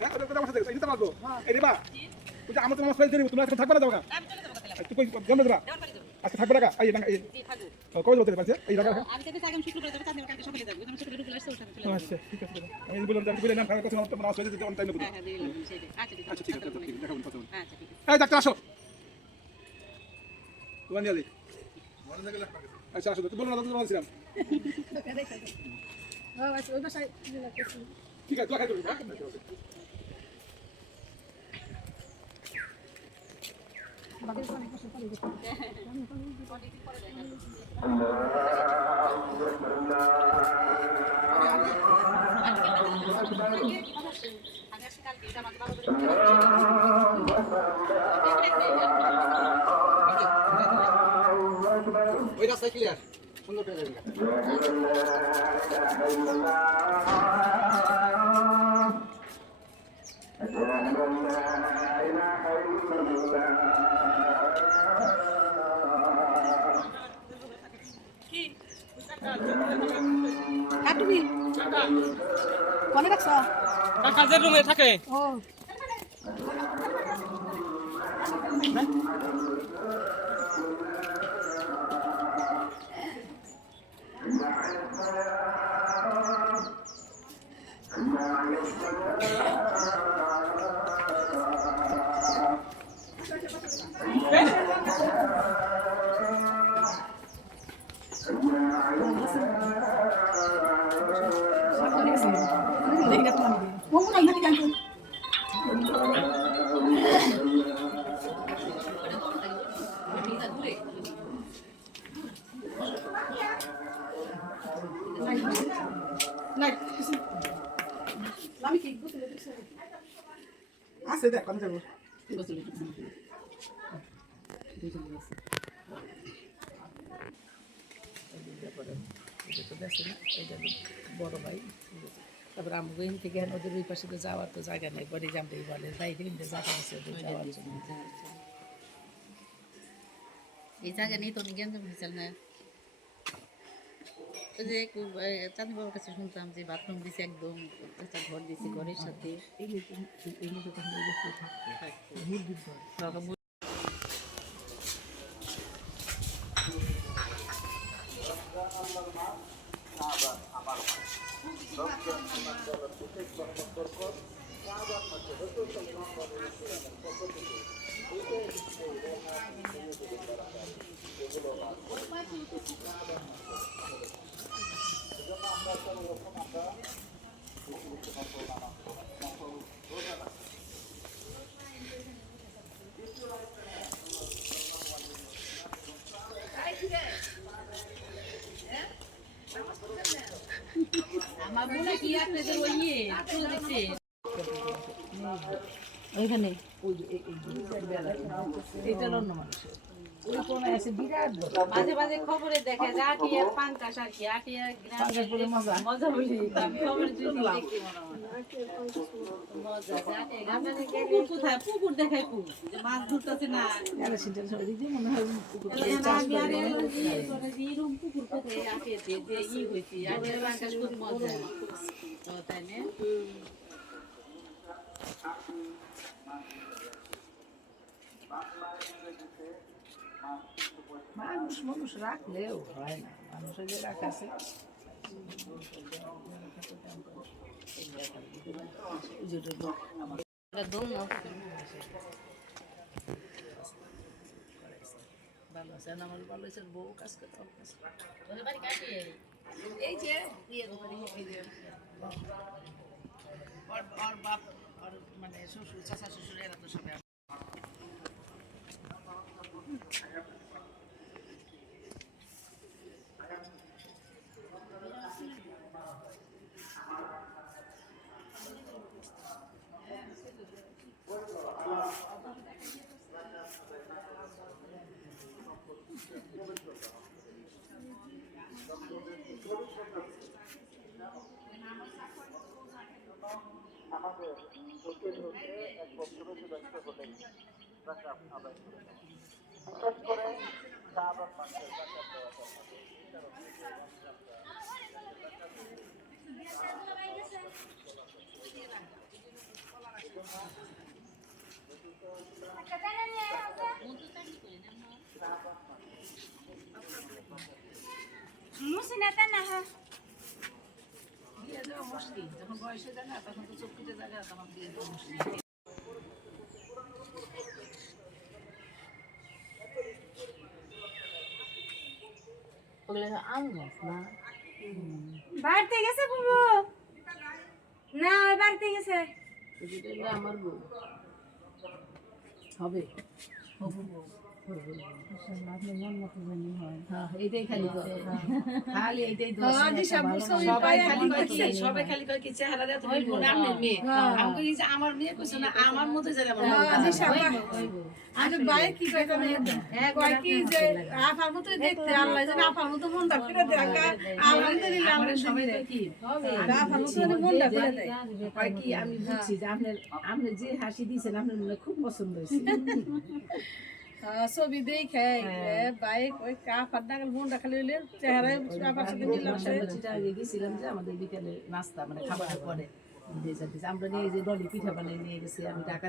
হ্যাঁ ওটা কথা বলতে এটা পারবো এই রে বা তুই আমার তোমার ফ্রেন্ড দেব তুমি আজকে থাকবে না দাও আমি চলে যাবো তাহলে তুই কই জমে দেবা দেওয়ার বাড়ি যাবো আজকে থাকবে না এই না এই জি থাকবো কই বলতে পারছিস এই জায়গা আমি যেতে আগামী শুক্রবার যাবো তাহলে কালকে সকালে যাবো আমি শুক্রবার চলে আসতে ওখানে চলে যাবো আচ্ছা ঠিক আছে আমি বললাম যে বলে না কার কাছে আমার আসলে যেতে অন টাইমে হ্যাঁ দিলাম সেটাই আচ্ছা ঠিক আছে আচ্ছা ঠিক আছে দেখাবো কথা বলি আচ্ছা ঠিক আছে এই ডাক্তার আসো তোমার নিয়ে আচ্ছা আসো তুই বলো না দাদা বলছিলাম ঠিক আছে তুই খাই দিবি আমি আসছি কালকে এটা আমাকে ভালো করে ওই রাস্তায় ক্লিয়ার সুন্দর করে যাবেন কাটবি কোনে রাখছ কাজের রুমে থাকে ও আছে দেখ কোন যাবো বড় ভাই তারপরে আমাকে এখান থেকে ওদের ওই পাশে তো যাওয়ার তো জায়গা নেই পরে জানতে বলে বাইরে কিন্তু জায়গা আছে যাওয়ার জন্য এই জায়গা নেই তো জ্ঞান জমি চল না ওই যে চাঁদনি বাবার কাছে শুনতাম যে বাথরুম দিছে একদম একটা ঘর দিছে ঘরের সাথে এই মতো তখন ওই ব্যক্তি থাকতো মুরগির ঘর আমার মনে কি আপনাদের ওই দেখছে ওইখানে ওই এইটার অন্য মানুষের ওই কোনায় আছে বিরাট বড় মাঝে মাঝে খবরে দেখা যায় আটিয়া পাঙ্কাশ আর কি আটিয়া পাঙ্কাশ বলে মজা। মজা বলি আমি খবরে যদি দেখি মজা আপনাদের পুকুর কোথায় পুকুর দেখায় পুকুর যে মাছ ধরতেছে না সেটা সবাই দিদি মনে হয় আমি আর এরকম পুকুর কোথায় আটিয়েছে যে হয়েছে আটিয়া পাঙ্কাশ খুব মজা তাই না মানুষ রাখলেও হয় না মানুষের যে রাখা আছে ভালো আছে আমার ভালো আছে বউ কাজ করতে এই যে ওর বাপ ওর মানে শ্বশুর চাচা শ্বশুর এরা তো সবাই আমাদের ঢুকে ঢুকে এক বছরের ব্যস্ত হলেই বিশেষ করে সাহাবান মানুষের জাকাত দেওয়া দরকার। বিয়ে দেওয়া মুশকিল, যখন বয়স হয়ে যায় না তখন তো চোখ ফুটে যায় না, তখন বিয়ে দেওয়া মুশকিল। ওগুলো আম গাছ না বাড়িতে গেছে বুবু না ওই বাড়িতে গেছে আমার বউ হবে আপনার মন মতো জানি হয় হ্যাঁ, এইটাই খালি করে। খালি এইটাই দোষ। হ্যাঁ, দিশা বুঝছো, ওই সবাই পায়ে খালি একই কয় কি, করছে। সবাই খালি কয় কি চেহারাটা তুমি মনে আপনার মেয়ে। আমি কই যে আমার মেয়ে কইছো না, আমার মতো যেটা আমার হ্যাঁ, মতো দিশা আছে। আমি ভাই কি কয় জানো কয় কি যে আপার মতোই দেখতে আল্লাহ যেন আপার মতো মনটা ফিরে দেয় আলহামদুলিল্লাহ আমার আমরা সবাই সবাই কয় কি, আপার মতো যেন মনটা ফিরে দেয় কয় কি আমি বুঝছি যে আপনি যে হাসি দিয়েছেন আপনার মনে খুব পছন্দ হয়েছে। ছবি দেখে ভাই ওই কাপার ডাকাল মনটা খালি হইলে চেহারায় আপার সাথে মিলাম আমরা চিটাগাঙ্গে গেছিলাম যে আমাদের বিকেলে নাস্তা মানে খাবারের পরে আমরা নিয়ে যে ডলি পিঠা বানিয়ে নিয়ে গেছি আমি ঢাকা